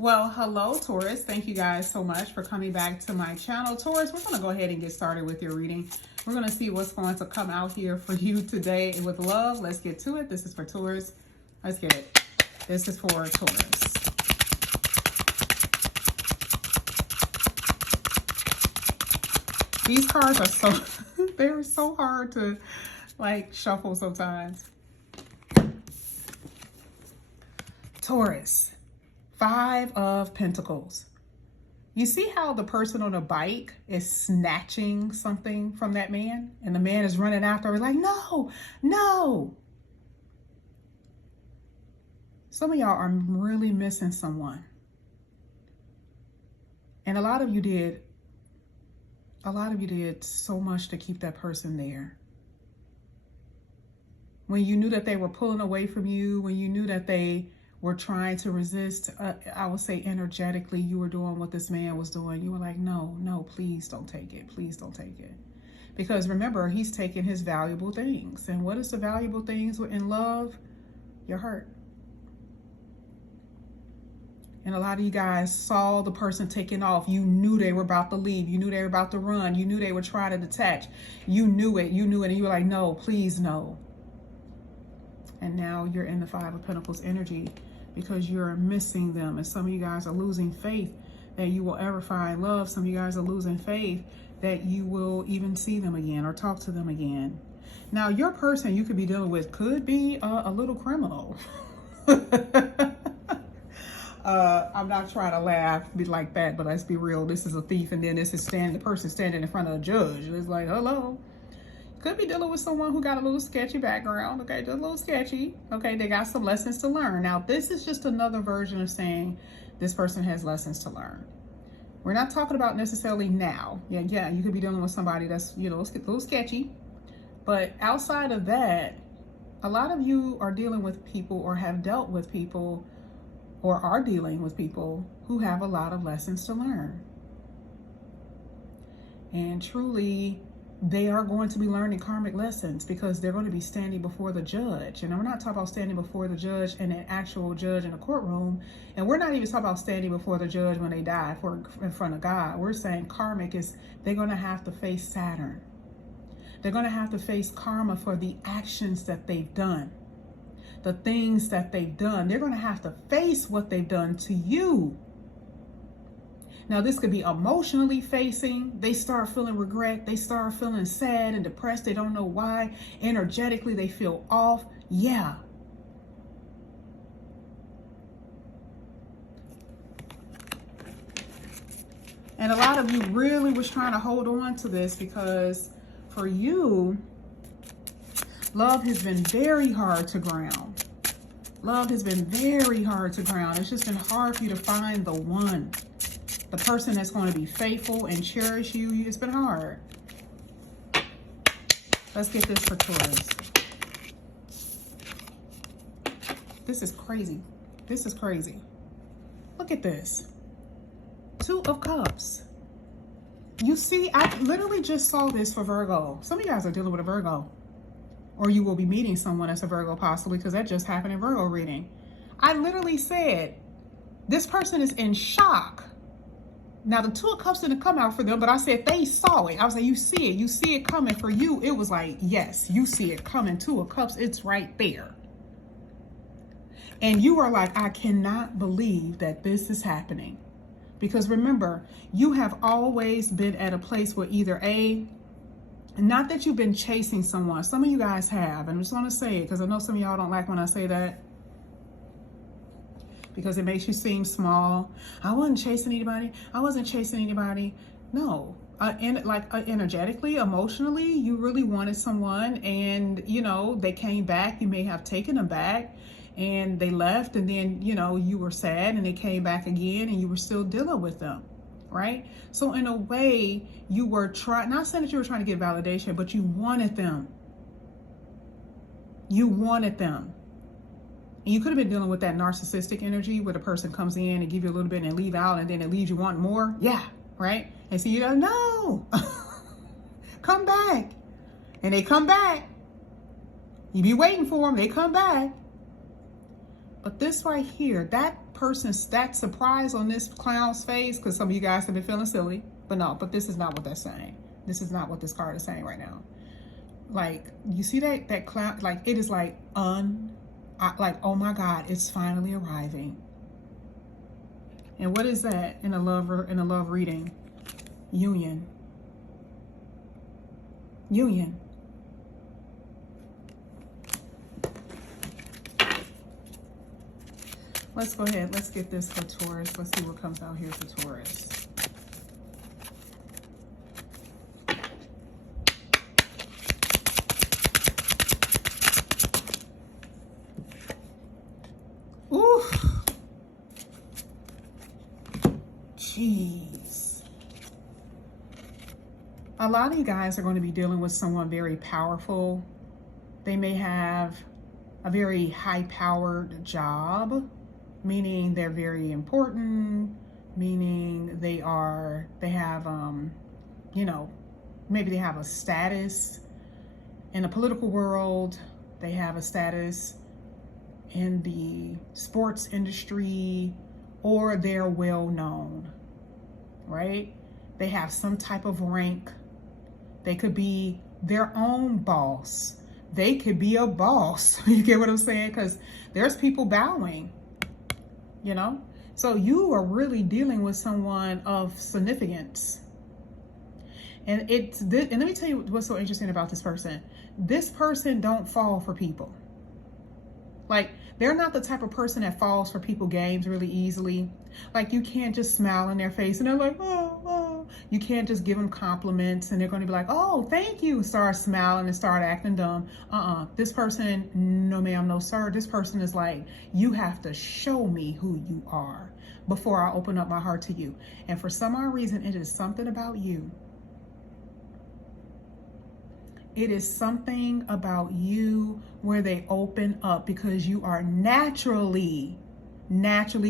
Well, hello, Taurus. Thank you guys so much for coming back to my channel. Taurus, we're going to go ahead and get started with your reading. We're going to see what's going to come out here for you today with love. Let's get to it. This is for Taurus. Let's get it. This is for Taurus. These cards are so, they're so hard to like shuffle sometimes. Taurus. 5 of Pentacles. You see how the person on the bike is snatching something from that man? And the man is running after her like, no, no. Some of y'all are really missing someone. And a lot of you did so much to keep that person there. When you knew that they were pulling away from you, when you knew that they were trying to resist, I would say energetically, you were doing what this man was doing. You were like, no, no, please don't take it. Please don't take it. Because remember, he's taking his valuable things. And what is the valuable things in love? Your heart. And a lot of you guys saw the person taking off. You knew they were about to leave. You knew they were about to run. You knew they were trying to detach. You knew it. And you were like, no, please, no. And now you're in the 5 of Pentacles energy because you're missing them. And some of you guys are losing faith that you will ever find love. Some of you guys are losing faith that you will even see them again or talk to them again. Now, your person you could be dealing with could be a little criminal. I'm not trying to laugh, be like that, but let's be real. This is a thief, and then this is the person standing in front of a judge. And it's like, hello. Could be dealing with someone who got a little sketchy background. Okay, just a little sketchy. Okay, they got some lessons to learn. Now, this is just another version of saying this person has lessons to learn. We're not talking about necessarily now. Yeah, you could be dealing with somebody that's, a little sketchy. But outside of that, a lot of you are dealing with people or have dealt with people or are dealing with people who have a lot of lessons to learn. And truly, they are going to be learning karmic lessons because they're going to be standing before the judge. And we're not talking about standing before the judge and an actual judge in a courtroom. And we're not even talking about standing before the judge when they die in front of God. We're saying karmic is they're going to have to face Saturn. They're going to have to face karma for the actions that they've done. The things that they've done. They're going to have to face what they've done to you. Now, this could be emotionally facing. They start feeling regret. They start feeling sad and depressed. They don't know why. Energetically, they feel off. Yeah. And a lot of you really was trying to hold on to this because for you, love has been very hard to ground. Love has been very hard to ground. It's just been hard for you to find the one. The person that's going to be faithful and cherish you. It's been hard. Let's get this for Taurus. This is crazy. This is crazy. Look at this. 2 of Cups. You see, I literally just saw this for Virgo. Some of you guys are dealing with a Virgo. Or you will be meeting someone that's a Virgo possibly because that just happened in Virgo reading. I literally said, this person is in shock. Now, the 2 of Cups didn't come out for them, but I said they saw it. I was like, you see it coming for you. It was like, yes, you see it coming. 2 of Cups, it's right there. And you are like, I cannot believe that this is happening. Because remember, you have always been at a place where either not that you've been chasing someone. Some of you guys have, and I just want to say it because I know some of y'all don't like when I say that. Because it makes you seem small. I wasn't chasing anybody. I wasn't chasing anybody. No. Energetically, emotionally, you really wanted someone and, they came back. You may have taken them back and they left and then, you were sad and they came back again and you were still dealing with them, right? So in a way, you were not saying that you were trying to get validation, but you wanted them. You wanted them. You could have been dealing with that narcissistic energy where the person comes in and give you a little bit and leave out and then it leaves you wanting more. Yeah, right? And so you go, no, come back. And they come back. You be waiting for them. They come back. But this right here, that that surprise on this clown's face, because some of you guys have been feeling silly, but this is not what that's saying. This is not what this card is saying right now. Like, you see that clown, like, it is like like, oh my God, it's finally arriving. And what is that in a love reading? Union. Union. Let's go ahead. Let's get this for Taurus. Let's see what comes out here for Taurus. Ooh. Jeez. A lot of you guys are going to be dealing with someone very powerful. They may have a very high-powered job, meaning they're very important, meaning they have, you know, maybe they have a status in the political world. They have a status in the sports industry, or they're well known, right? They have some type of rank. They could be their own boss. They could be a boss. You get what I'm saying? Because there's people bowing, you know? So you are really dealing with someone of significance. And let me tell you what's so interesting about this person. This person don't fall for people. Like, they're not the type of person that falls for people games really easily. Like, you can't just smile in their face and they're like, oh, oh. You can't just give them compliments and they're going to be like, oh, thank you. Start smiling and start acting dumb. This person, no ma'am, no sir. This person is like, you have to show me who you are before I open up my heart to you. And for some odd reason, it is something about you. It is something about you where they open up because you are naturally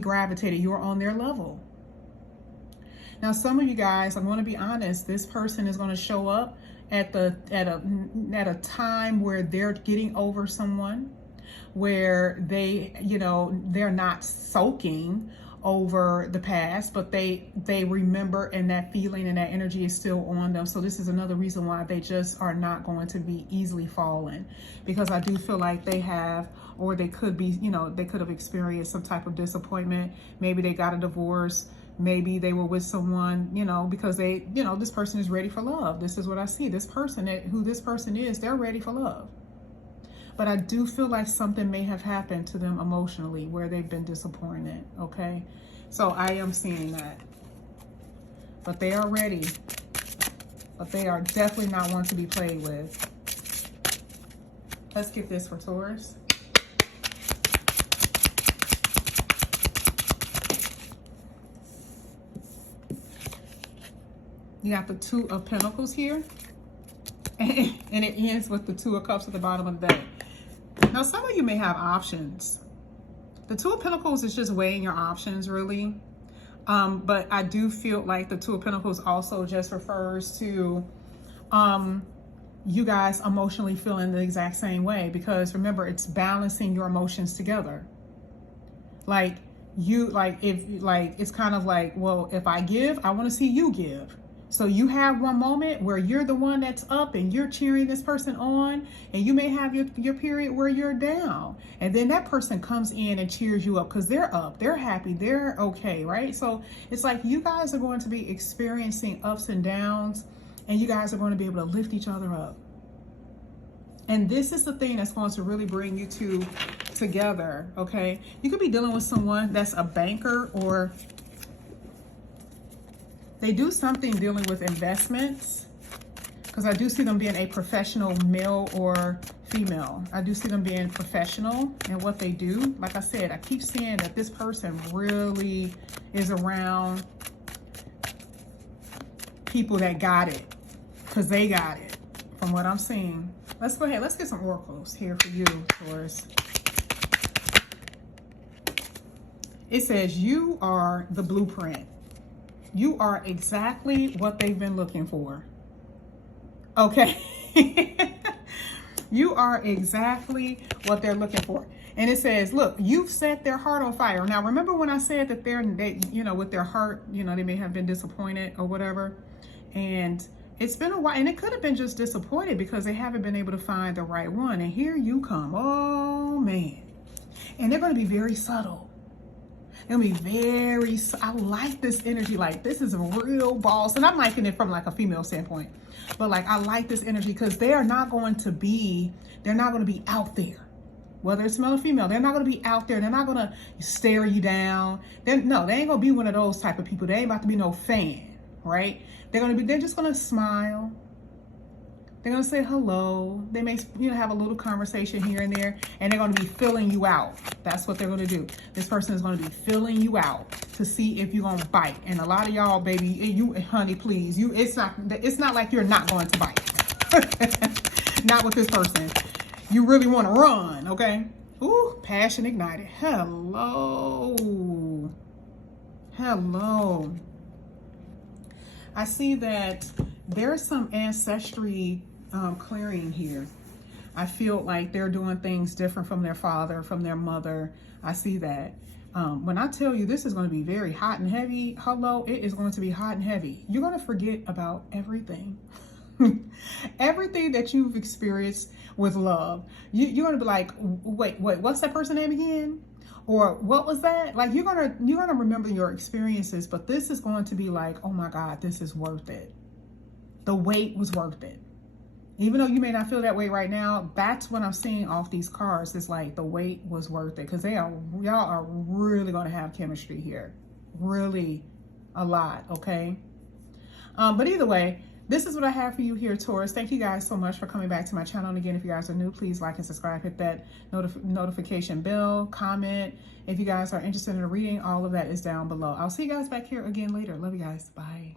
gravitated. You are on their level. Now, some of you guys, I'm going to be honest, this person is going to show up at a time where they're getting over someone, where they, you know, they're not sulking over the past, but they remember, and that feeling and that energy is still on them. So this is another reason why they just are not going to be easily fallen, because I do feel like they have, or they could be, you know, they could have experienced some type of disappointment. Maybe they got a divorce. Maybe they were with someone, you know, because they, you know, this person is ready for love. This is what I see. This person, who this person is, they're ready for love. But I do feel like something may have happened to them emotionally where they've been disappointed, okay? So I am seeing that. But they are ready. But they are definitely not one to be played with. Let's get this for Taurus. You got the Two of Pentacles here. And it ends with the Two of Cups at the bottom of the deck. Now, some of you may have options. The Two of Pentacles is just weighing your options, really. But I do feel like the Two of Pentacles also just refers to you guys emotionally feeling the exact same way. Because remember, it's balancing your emotions together. Like, it's kind of like, well, if I give, I want to see you give. So you have one moment where you're the one that's up and you're cheering this person on, and you may have your period where you're down, and then that person comes in and cheers you up because they're up, they're happy, they're okay, right? So it's like you guys are going to be experiencing ups and downs, and you guys are going to be able to lift each other up. And this is the thing that's going to really bring you two together, okay? You could be dealing with someone that's a banker, or they do something dealing with investments, because I do see them being a professional male or female. I do see them being professional in what they do. Like I said, I keep seeing that this person really is around people that got it, because they got it from what I'm seeing. Let's go ahead. Let's get some oracles here for you, Taurus. It says you are the blueprint. You are exactly what they've been looking for. Okay. You are exactly what they're looking for. And it says, look, you've set their heart on fire. Now, remember when I said that with their heart, they may have been disappointed or whatever. And it's been a while, and it could have been just disappointed because they haven't been able to find the right one. And here you come. Oh, man. And they're going to be very subtle. They'll be I like this energy. Like, this is a real boss. And I'm liking it from like a female standpoint. But like, I like this energy because they're not going to be out there. Whether it's male or female, they're not going to be out there. They're not going to stare you down. They ain't going to be one of those type of people. They ain't about to be no fan, right? They're just going to smile. They're going to say hello. They may, have a little conversation here and there, and they're going to be filling you out. That's what they're going to do. This person is going to be filling you out to see if you're going to bite. And a lot of y'all, baby, honey, please, it's not like you're not going to bite. Not with this person. You really want to run, okay? Ooh, passion ignited. Hello. I see that there's some ancestry clearing here. I feel like they're doing things different from their father, from their mother. I see that. When I tell you this is going to be very hot and heavy, it is going to be hot and heavy. You're going to forget about everything. Everything that you've experienced with love. You're going to be like, wait, what's that person's name again? Or what was that? Like, you're gonna remember your experiences, but this is going to be like, oh my God, this is worth it. The wait was worth it. Even though you may not feel that way right now, that's what I'm seeing off these cards. It's like the wait was worth it because y'all are really going to have chemistry here. Really a lot, okay? But either way, this is what I have for you here, Taurus. Thank you guys so much for coming back to my channel. And again, if you guys are new, please like and subscribe. Hit that notification bell, comment. If you guys are interested in a reading, all of that is down below. I'll see you guys back here again later. Love you guys. Bye.